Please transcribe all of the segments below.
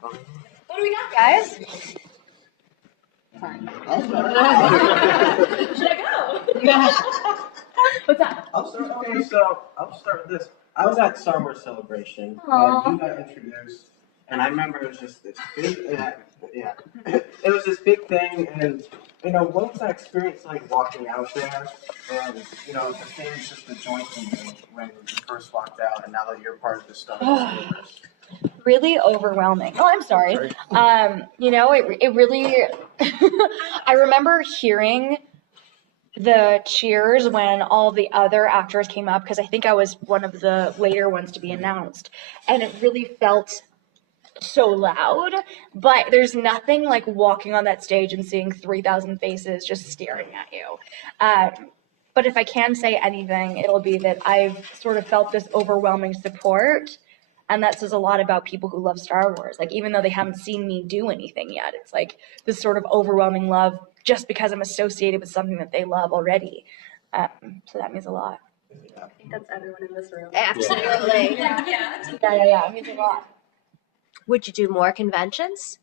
What do we got, guys? Fine. Should I go? What's up? Okay, so I'll start with this. I was at Star Wars Celebration Aww. when you got introduced, and I remember it was just this big, it was this big thing, and what was that experience like walking out there, and the things just the joy from you when you first walked out, and now that you're part of the Star Wars universe. Really overwhelming. Oh, I'm sorry. It really, I remember hearing the cheers when all the other actors came up, because I think I was one of the later ones to be announced, and it really felt so loud, but there's nothing like walking on that stage and seeing 3,000 faces just staring at you. But if I can say anything, it'll be that I've sort of felt this overwhelming support. And that says a lot about people who love Star Wars. Like, even though they haven't seen me do anything yet, it's like this sort of overwhelming love just because I'm associated with something that they love already. So that means a lot. I think that's everyone in this room. Absolutely. Yeah. It means a lot. Would you do more conventions?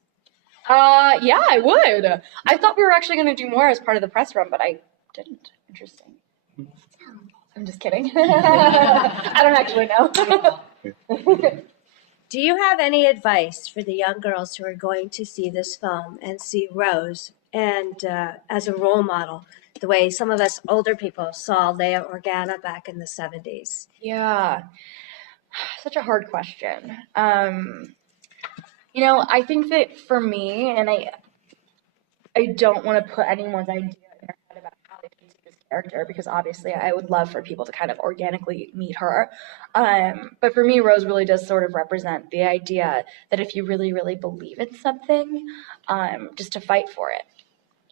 Yeah, I would. I thought we were actually going to do more as part of the press run, but I didn't. Interesting. I'm just kidding. I don't actually know. Do you have any advice for the young girls who are going to see this film and see Rose and as a role model, the way some of us older people saw Leia Organa back in the 70s? Yeah, such a hard question. I think that for me, and I don't want to put anyone's idea in their head about how they can see this character, because obviously I would love for people to kind of organically meet her. But for me, Rose really does sort of represent the idea that if you really, really believe in something, just to fight for it.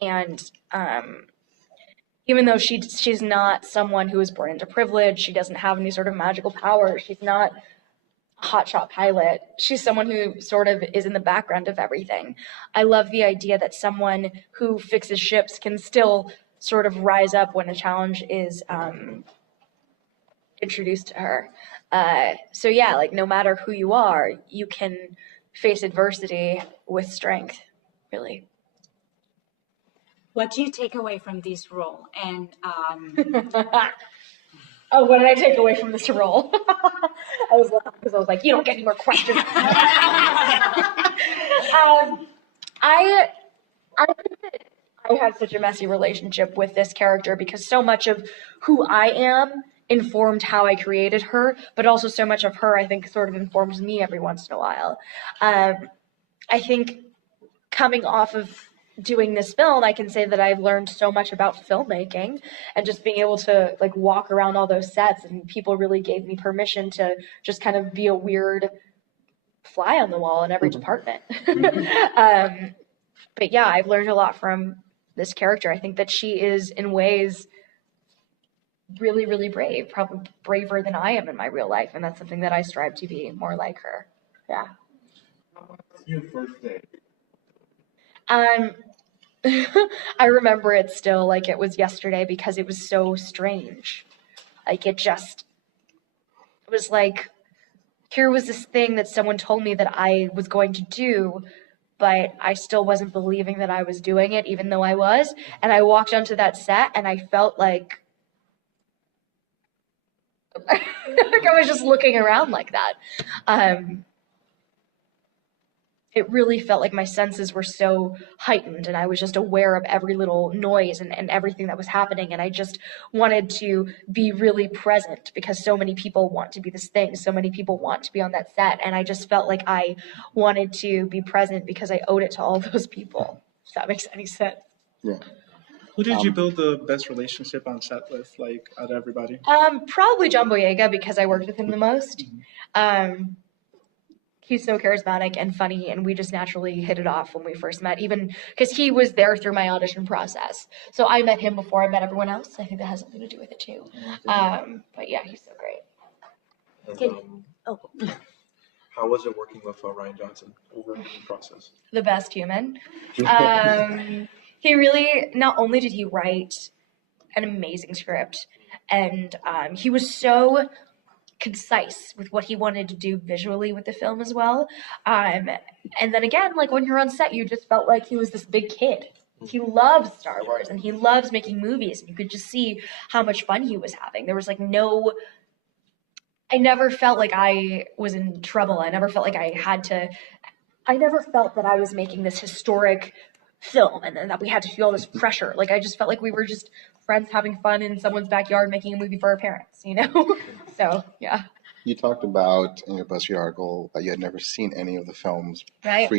And even though she's not someone who was born into privilege, she doesn't have any sort of magical power, she's not a hotshot pilot, she's someone who sort of is in the background of everything. I love the idea that someone who fixes ships can still sort of rise up when a challenge is introduced to her. So yeah, like no matter who you are, you can face adversity with strength, really. What do you take away from this role? And oh, what did I take away from this role? I was laughing because I was like, you don't get any more questions. I think that I had such a messy relationship with this character because so much of who I am informed how I created her, but also so much of her, I think, sort of informs me every once in a while. I think coming off of doing this film, I can say that I've learned so much about filmmaking and just being able to like walk around all those sets, and people really gave me permission to just kind of be a weird fly on the wall in every department. But yeah, I've learned a lot from this character. I think that she is in ways really, really brave, probably braver than I am in my real life. And that's something that I strive to be more like her. Yeah. How was your first day? I remember it still like it was yesterday because it was so strange. Like it was like, here was this thing that someone told me that I was going to do, but I still wasn't believing that I was doing it, even though I was. And I walked onto that set and I felt like I was just looking around like that. It really felt like my senses were so heightened and I was just aware of every little noise and everything that was happening. And I just wanted to be really present because so many people want to be this thing. So many people want to be on that set. And I just felt like I wanted to be present because I owed it to all those people, if that makes any sense. Yeah. Who did you build the best relationship on set with, like, out of everybody? Probably John Boyega because I worked with him the most. He's so charismatic and funny, and we just naturally hit it off when we first met, even because he was there through my audition process. So I met him before I met everyone else. I think that has something to do with it too. But yeah, he's so great. And, how was it working with Rian Johnson over the process? The best human. He really, not only did he write an amazing script, and he was so concise with what he wanted to do visually with the film as well. And then again, like when you're on set, you just felt like he was this big kid. He loves Star Wars and he loves making movies, and you could just see how much fun he was having. There was like I never felt like I was in trouble. I never felt like I never felt that I was making this historic film and then that we had to feel this pressure. Like I just felt like we were just friends having fun in someone's backyard making a movie for our parents, you know? So, yeah. You talked about in your BuzzFeed article that you had never seen any of the films Right.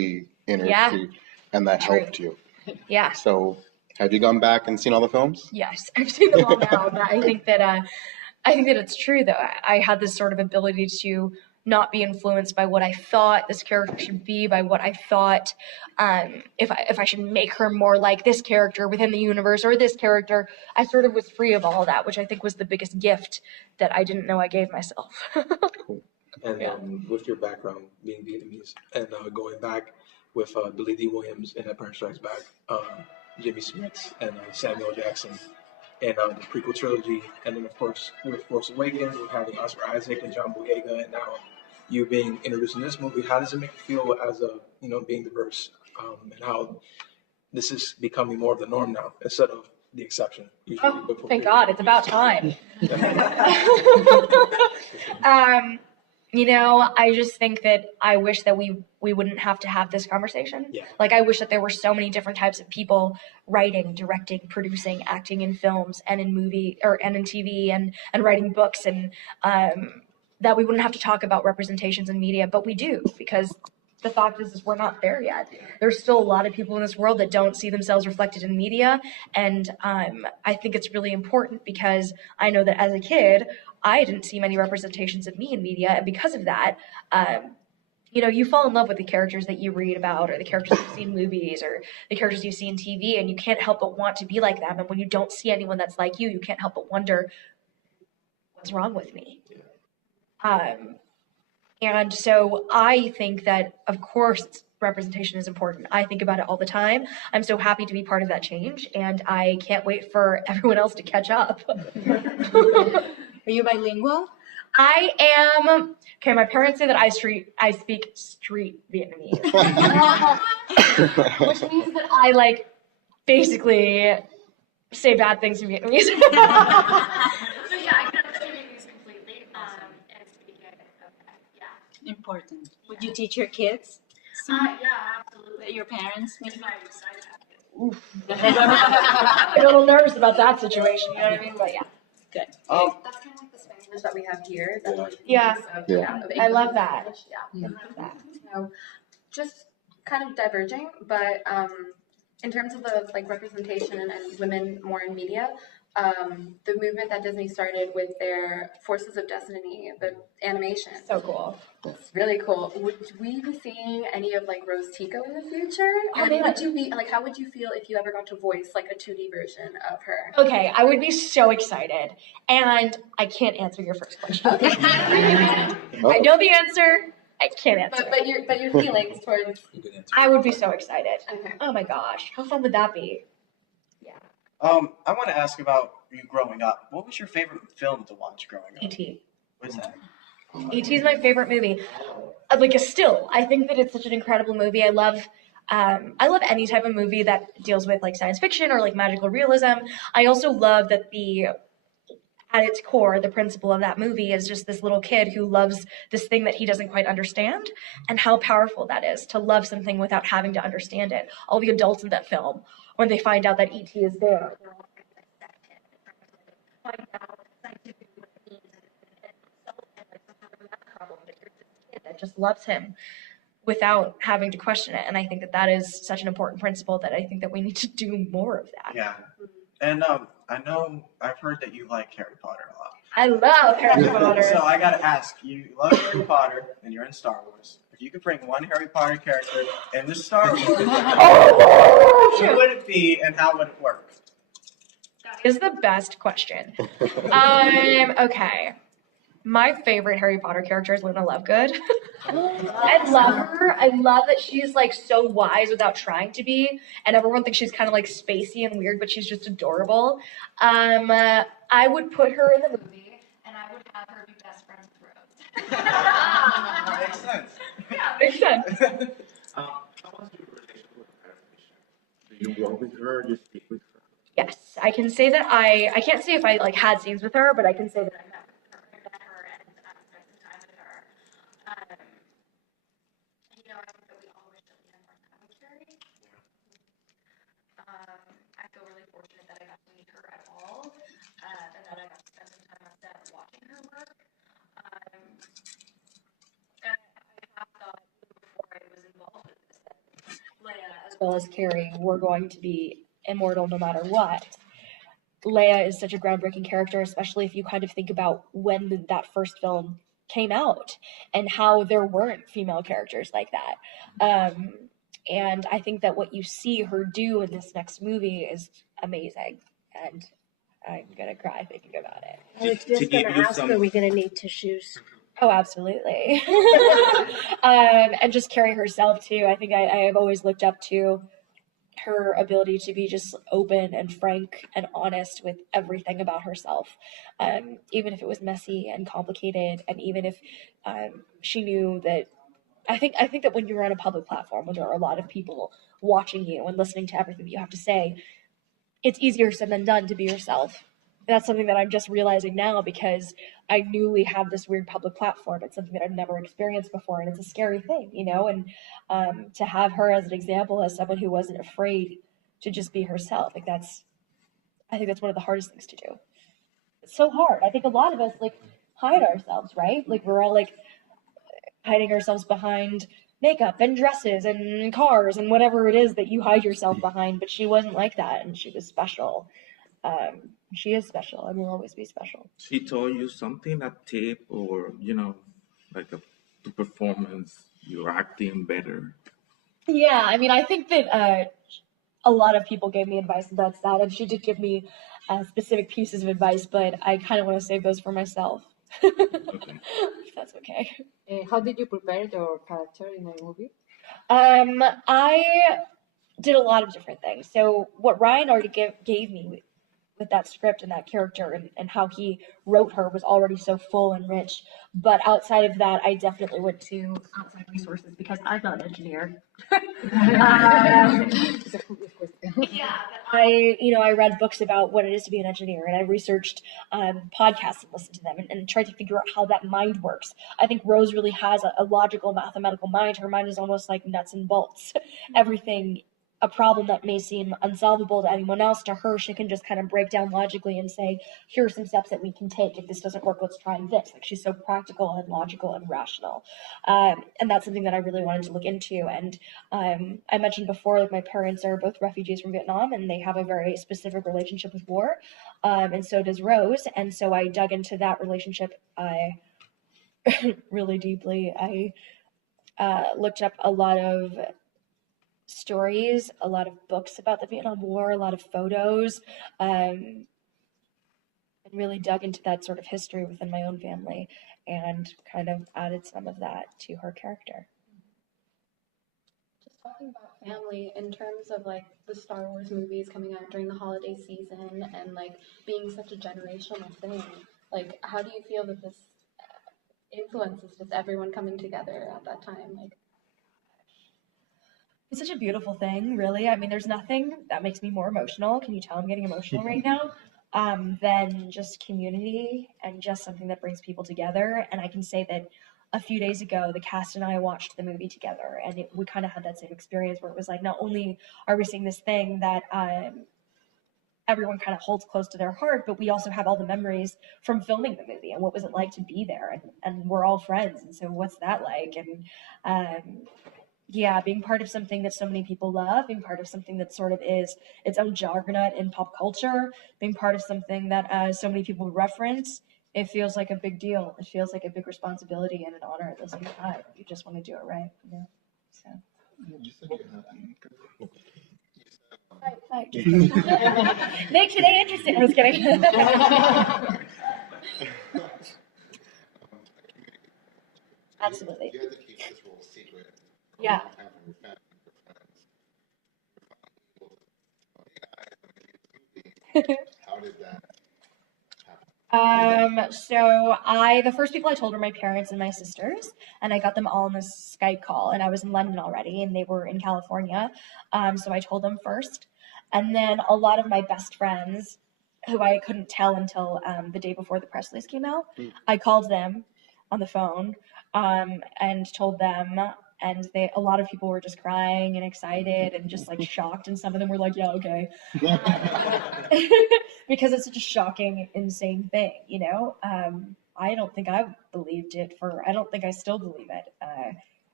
Yeah. and that True. helped you. Yeah. So, have you gone back and seen all the films? Yes, I've seen them all now. But I think that it's true though. I had this sort of ability to not be influenced by what I thought this character should be, by what I thought if I should make her more like this character within the universe or this character. I sort of was free of all that, which I think was the biggest gift that I didn't know I gave myself. Cool. And with your background being Vietnamese and going back with Billy D. Williams in Empire Strikes Back, Jimmy Smits and Samuel Jackson and the prequel trilogy, and then of course with Force Awakens, with having Oscar Isaac and John Boyega, and now you being introduced in this movie, how does it make you feel as being diverse, and how this is becoming more of the norm now instead of the exception? Usually before Thank God, it's about time. I just think that I wish that we wouldn't have to have this conversation. Yeah. Like, I wish that there were so many different types of people writing, directing, producing, acting in films and in and in TV and writing books, and that we wouldn't have to talk about representations in media, but we do, because the fact is we're not there yet. There's still a lot of people in this world that don't see themselves reflected in media, and I think it's really important, because I know that as a kid, I didn't see many representations of me in media, and because of that, you fall in love with the characters that you read about, or the characters you see in movies, or the characters you see in TV, and you can't help but want to be like them. And when you don't see anyone that's like you can't help but wonder, what's wrong with me? And so I think that, of course, representation is important. I think about it all the time. I'm so happy to be part of that change, and I can't wait for everyone else to catch up. Are you bilingual? I am. Okay, my parents say that I speak street Vietnamese, which means that I basically say bad things in Vietnamese. So yeah, I can understand Vietnamese completely and speak it. Okay, yeah. Important. Would you teach your kids? Yeah, absolutely. Your parents? Maybe? I'm a little nervous about that situation. You know what I mean? But yeah. Good. That's kind of like the Spanish that we have here. That's like Yeah. of I love that. Yeah. I love that. Just kind of diverging, but in terms of the representation and women more in media, the movement that Disney started with their Forces of Destiny, the animation. So cool. It's really cool. Would we be seeing any of Rose Tico in the future? And man. would you be how would you feel if you ever got to voice a 2D version of her? Okay, I would be so excited. And I can't answer your first question. Okay. I know the answer. I can't answer. but your feelings towards. I would be so excited. Okay. Oh my gosh, how fun would that be? Yeah. I want to ask about you growing up. What was your favorite film to watch growing up? E.T. What's that? E.T. is my favorite movie. Still, I think that it's such an incredible movie. I love any type of movie that deals with science fiction or magical realism. I also love that at its core, the principle of that movie is just this little kid who loves this thing that he doesn't quite understand, and how powerful that is to love something without having to understand it. All the adults in that film, when they find out that E.T. is there, they're all trying to accept him, find out scientifically what it means, and solve him some sort of math problem. But here's this kid that just loves him without having to question it. And I think that is such an important principle that I think that we need to do more of that. Yeah. And I've heard that you like Harry Potter a lot. I love Harry Potter. So I gotta ask, you love Harry Potter and you're in Star Wars. If you could bring one Harry Potter character into Star Wars, who would it be and how would it work? That is the best question. Okay. My favorite Harry Potter character is Luna Lovegood. I love her. I love that she's so wise without trying to be, and everyone thinks she's kind of spacey and weird, but she's just adorable. I would put her in the movie, and I would have her be best friends with Rose. Makes sense. Yeah, makes sense. How was your relationship with Patricia? Do you work with her? Do you speak with her? Yes, I can say that I can't say if I like had scenes with her, but I can say that I met her and spent some time with her. You know, I think that we all wish that we had more time with Carrie. I feel really fortunate that I got to meet her at all, and that I got to spend some time on set watching her work. And I have thought even before I was involved with this that Leia as well as Carrie were going to be immortal no matter what. Leia is such a groundbreaking character, especially if you kind of think about when that first film came out and how there weren't female characters like that. And I think that what you see her do in this next movie is amazing. And I'm going to cry thinking about it. I was just going to ask, are we going to need tissues? Oh, absolutely. And just Carrie herself, too. I think I have always looked up to her ability to be just open and frank and honest with everything about herself, even if it was messy and complicated, and even if she knew that. I think that when you're on a public platform, when there are a lot of people watching you and listening to everything that you have to say, it's easier said than done to be yourself. That's something that I'm just realizing now because I newly have this weird public platform. It's something that I've never experienced before, and it's a scary thing, you know. And to have her as an example, as someone who wasn't afraid to just be herself, like I think that's one of the hardest things to do. It's so hard. I think a lot of us like hide ourselves, right? Like we're all like hiding ourselves behind makeup and dresses and cars and whatever it is that you hide yourself behind. But she wasn't like that, and she was special. She is special and will always be special. She told you something at tape or, like to performance, you're acting better. Yeah, I mean, I think that a lot of people gave me advice about that, and she did give me specific pieces of advice, but I kind of want to save those for myself. Okay. If that's okay. How did you prepare your character in a movie? I did a lot of different things. So what Ryan already gave me with that script and that character and how he wrote her was already so full and rich. But outside of that, I definitely went to outside resources because I'm not an engineer. Yeah, but I read books about what it is to be an engineer, and I researched podcasts and listened to them and tried to figure out how that mind works. I think Rose really has a logical, mathematical mind. Her mind is almost like nuts and bolts. Everything, a problem that may seem unsolvable to anyone else, to her, she can just kind of break down logically and say, here are some steps that we can take. If this doesn't work, let's try this. Like she's so practical and logical and rational. And that's something that I really wanted to look into. And I mentioned before, like my parents are both refugees from Vietnam, and they have a very specific relationship with war. And so does Rose. And so I dug into that relationship really deeply. I looked up a lot of stories, a lot of books about the Vietnam War, a lot of photos, and really dug into that sort of history within my own family and kind of added some of that to her character. Just talking about family in terms of like the Star Wars movies coming out during the holiday season and like being such a generational thing, like how do you feel that this influences just everyone coming together at that time? Like, It's such a beautiful thing, really. I mean, there's nothing that makes me more emotional. Can you tell I'm getting emotional right now? Than just community and just something that brings people together. And I can say that a few days ago, the cast and I watched the movie together, and we kind of had that same experience where it was like, not only are we seeing this thing that everyone kind of holds close to their heart, but we also have all the memories from filming the movie and what was it like to be there, and we're all friends, and so what's that like? And yeah, being part of something that so many people love, being part of something that sort of is its own juggernaut in pop culture, being part of something that so many people reference, it feels like a big deal. It feels like a big responsibility and an honor at the same time. You just want to do it right, you know? So. Right. Make today interesting. I was kidding. Absolutely. You had to keep this role secret. Yeah. How did that happen? The first people I told were my parents and my sisters, and I got them all on this Skype call, and I was in London already, and they were in California. So I told them first, and then a lot of my best friends, who I couldn't tell until the day before the press release came out, I called them on the phone, and told them, and a lot of people were just crying and excited and just like shocked, and some of them were like, yeah, okay. Because it's such a shocking, insane thing, you know? I don't think I believed it I don't think I still believe it.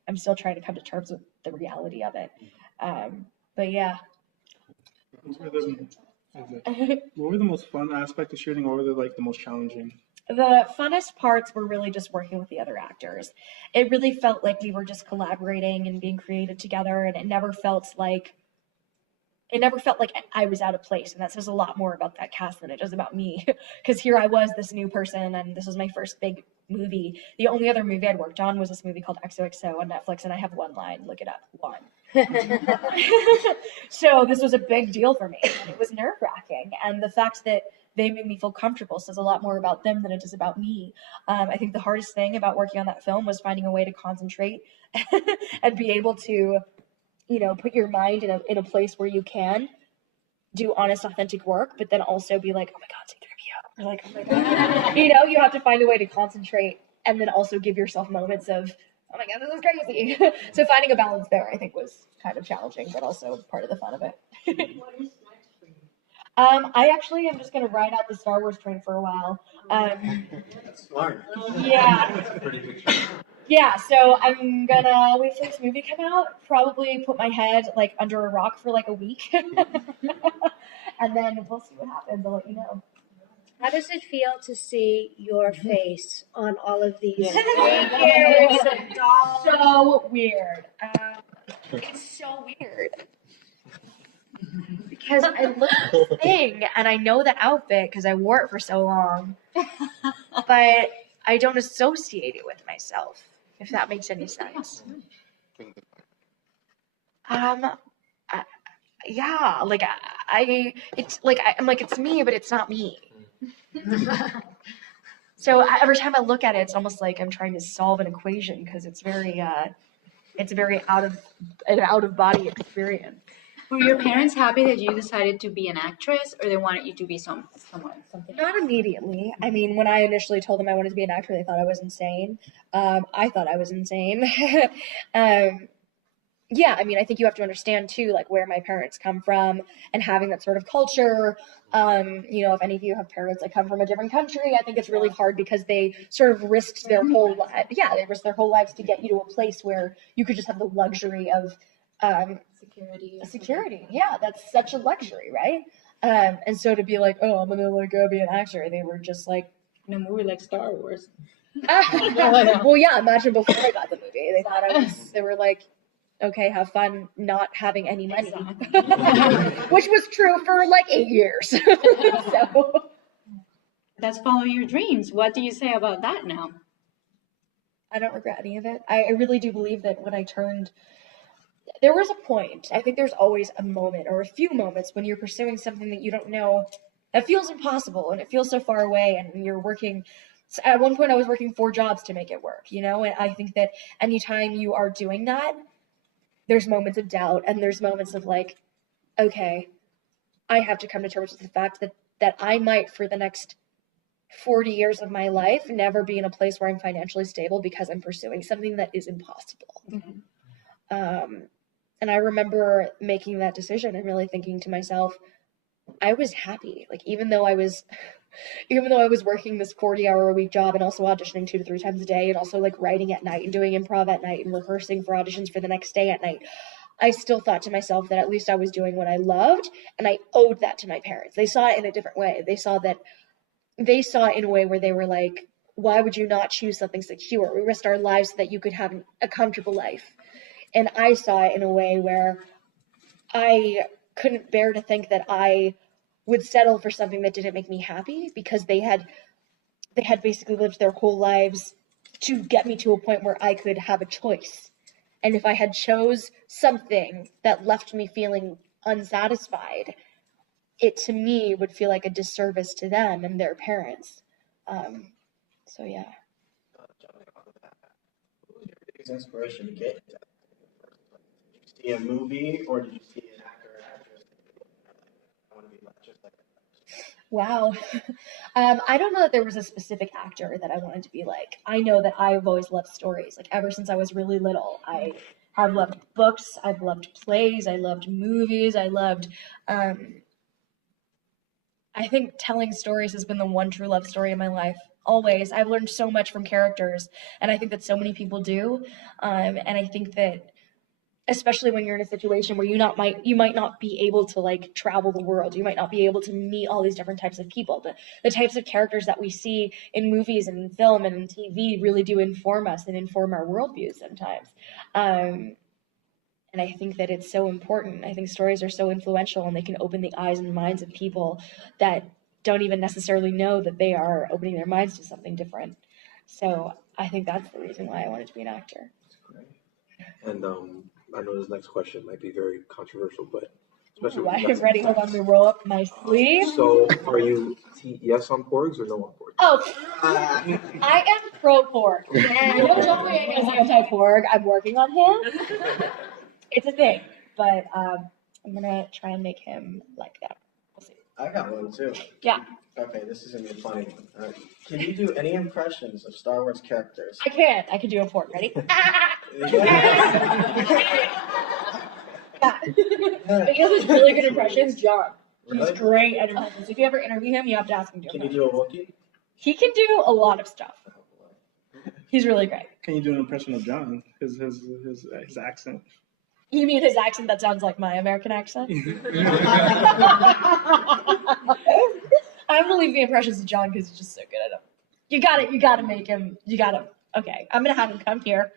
I'm still trying to come to terms with the reality of it. But yeah. What were the most fun aspect of shooting? What were the most challenging? The funnest parts were really just working with the other actors. It really felt like we were just collaborating and being creative together, and it never felt like I was out of place. And that says a lot more about that cast than it does about me. Because here I was, this new person, and this was my first big movie. The only other movie I'd worked on was this movie called XOXO on Netflix, and I have one line. Look it up. One. So this was a big deal for me. And it was nerve-wracking. And the fact that they made me feel comfortable says a lot more about them than it does about me. I think the hardest thing about working on that film was finding a way to concentrate and be able to, put your mind in a place where you can do honest, authentic work, but then also be like, oh my God, take the review. Or like, oh my God. You have to find a way to concentrate and then also give yourself moments of, oh my God, this is crazy. So finding a balance there, I think, was kind of challenging, but also part of the fun of it. What is next for you? I actually am just going to ride out the Star Wars train for a while. That's smart. Yeah. That's a pretty picture. Yeah, so I'm gonna wait for this movie to come out, probably put my head like under a rock for like a week. And then we'll see what happens. I'll let you know. How does it feel to see your face on all of these Yeah. figures and dolls? So weird. It's so weird. Because I look at this thing and I know the outfit because I wore it for so long, but I don't associate it with myself, if that makes any sense. Yeah, like I'm like, it's me, but it's not me. So every time I look at it, it's almost like I'm trying to solve an equation because it's very out of body experience. Were your parents happy that you decided to be an actress, or they wanted you to be something? Not immediately. I mean, when I initially told them I wanted to be an actor, they thought I was insane. I thought I was insane. Yeah, I mean, I think you have to understand too, like where my parents come from and having that sort of culture. If any of you have parents that come from a different country, I think it's really hard because they sort of risked their whole life. Yeah, they risked their whole lives to get you to a place where you could just have the luxury of security. Yeah, that's such a luxury, right? And so to be like, oh, I'm gonna go be an actor, they were just like, In a movie like Star Wars. well, yeah, imagine before I got the movie, they were like, okay, have fun not having any money, which was true for like 8 years. So That's follow your dreams. What do you say about that now? I don't regret any of it. I really do believe that when there was a point, I think there's always a moment or a few moments when you're pursuing something that you don't know, that feels impossible and it feels so far away, and you're working. At one point I was working 4 jobs to make it work, and I think that anytime you are doing that, there's moments of doubt and there's moments of like, okay, I have to come to terms with the fact that I might for the next 40 years of my life never be in a place where I'm financially stable because I'm pursuing something that is impossible. Mm-hmm. And I remember making that decision and really thinking to myself, I was happy. Like, even though I was working this 40-hour-a-week job and also auditioning 2 to 3 times a day and also like writing at night and doing improv at night and rehearsing for auditions for the next day at night, I still thought to myself that at least I was doing what I loved, and I owed that to my parents. They saw it in a different way. They saw it in a way where they were like, why would you not choose something secure? We risked our lives so that you could have a comfortable life. And I saw it in a way where I couldn't bear to think that I would settle for something that didn't make me happy, because they had basically lived their whole lives to get me to a point where I could have a choice. And if I had chose something that left me feeling unsatisfied, it to me would feel like a disservice to them and their parents. So yeah. What was your biggest inspiration to get into acting? Did you see a movie or did you see an actor or actress? I want to be just like that. Wow. I don't know that there was a specific actor that I wanted to be like. I know that I've always loved stories. Like ever since I was really little, I have loved books. I've loved plays. I loved movies. I think telling stories has been the one true love story in my life. Always. I've learned so much from characters, and I think that so many people do. And I think that especially when you're in a situation where you might not be able to like travel the world, you might not be able to meet all these different types of people, but the types of characters that we see in movies and in film and in TV really do inform us and inform our worldviews sometimes. And I think that it's so important. I think stories are so influential, and they can open the eyes and minds of people that don't even necessarily know that they are opening their minds to something different. So I think that's the reason why I wanted to be an actor. And I know this next question might be very controversial, but especially Ooh, I am ready. Hold on, let me roll up my sleeve. So, are you yes on porgs or no on porgs? Oh, I am pro porg. Don't tell me I'm anti porg. I'm working on him. It's a thing, but I'm gonna try and make him like that. We'll see. I got one too. Yeah. Okay, this is gonna be a funny one. Can you do any impressions of Star Wars characters? I can. I can do a porg. Ready? Yeah. But he has really good impressions. John. He's Really? great at impressions. If you ever interview him, you have to ask him to. Can you do a Wookiee? He can do a lot of stuff. He's really great. Can you do an impression of John? His accent. You mean his accent that sounds like my American accent? I'm gonna leave the impressions of John because he's just so good at them. You gotta make him. Okay, I'm gonna have him come here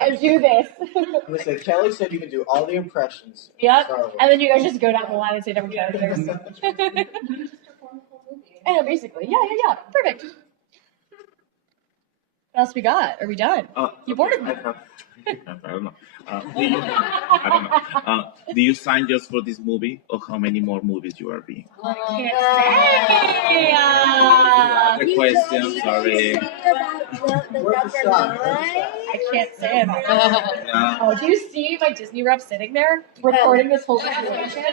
and do this. I'm gonna say Kelly said you can do all the impressions. of Yep. Star Wars. And then you guys just go down the line and say different characters. Yeah, basically. Yeah. Perfect. What else we got? Are we done? You bored me. I don't know. I don't know. Do you sign just for this movie, or how many more movies you are being? I can't say. The question, sorry. I can't say it. Oh, do you see my Disney rep sitting there recording this whole situation?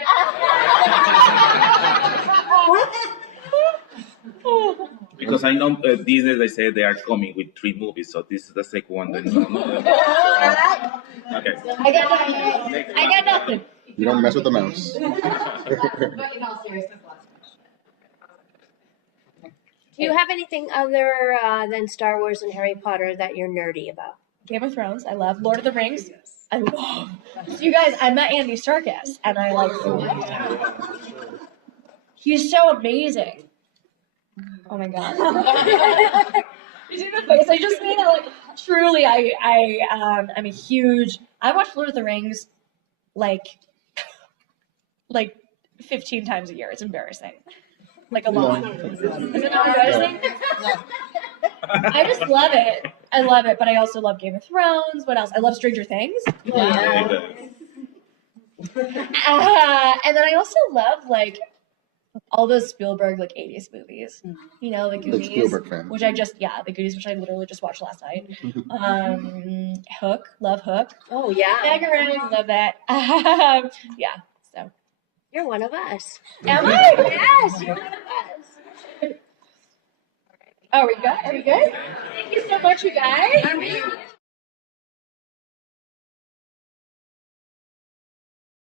Because I know Disney, they say they are coming with 3 movies, so this is the second one. Then no. Okay. I got nothing. You don't mess with the mouse. But in all seriousness, Do you have anything other than Star Wars and Harry Potter that you're nerdy about? Game of Thrones. I love Lord of the Rings. I love. So you guys, I met Andy Serkis, and I like. He's so amazing. Oh my god. You see the face I just made? Like, truly, I'm a huge. I watch Lord of the Rings like 15 times a year. It's embarrassing. Like a lot. Is it not embarrassing? I just love it. I love it, but I also love Game of Thrones. What else? I love Stranger Things. And then I also love all those Spielberg 80s movies. You know, the Goonies. Big Spielberg fan. The Goonies, which I literally just watched last night. Hook, love Hook. Oh yeah, Macaroni, love that. Yeah, so. You're one of us. Am I? Yes, you're one of us. Are we good? Thank you so much, you guys.